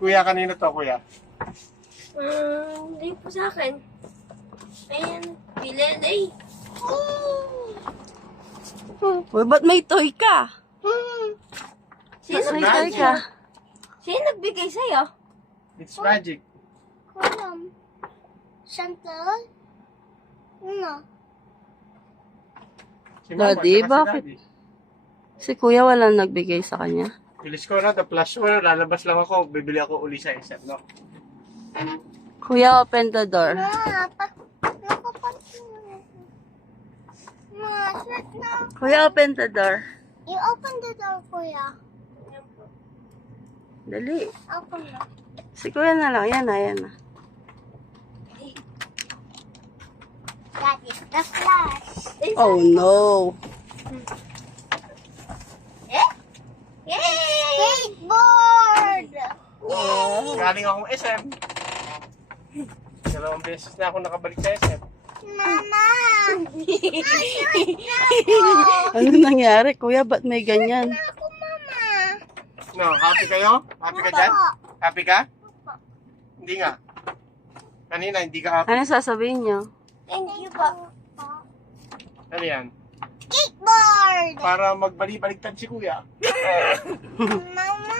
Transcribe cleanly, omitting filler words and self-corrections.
Kuya, kanino to, kuya? Hindi po sa akin. Ayan, pilelay. Uy, ba't may toy ka? Sino Ba't may toy Magic. ka? Sino nagbigay sa'yo? It's magic. Kulam. Chantal? Ano? Si Mama, Daddy, tsaka si bakit? Daddy. Si kuya walang nagbigay sa kanya. Bilis ko na, the plus 1, lalabas lang ako, bibili ako uli sa SM, no? Kuya, open the door. Nakapansin mo na. Sweet na. Kuya, open the door. You open the door, kuya. Dali. Open na. Si kuya na lang. Yan na, yan na. That is the flash. Oh, no. Yay! Skateboard! Galing akong SM. Dalawang beses na ako nakabalik sa SM. Mama! Ano nangyari? Kuya, ba't may ganyan? Ako, mama. No, happy kayo? Happy ka dyan? Happy ka? Hindi nga. Kanina, hindi ka happy. Ano sasabihin niyo? Thank you po. Ano yan? Skateboard! Para magbalik-baliktad si kuya. Mama!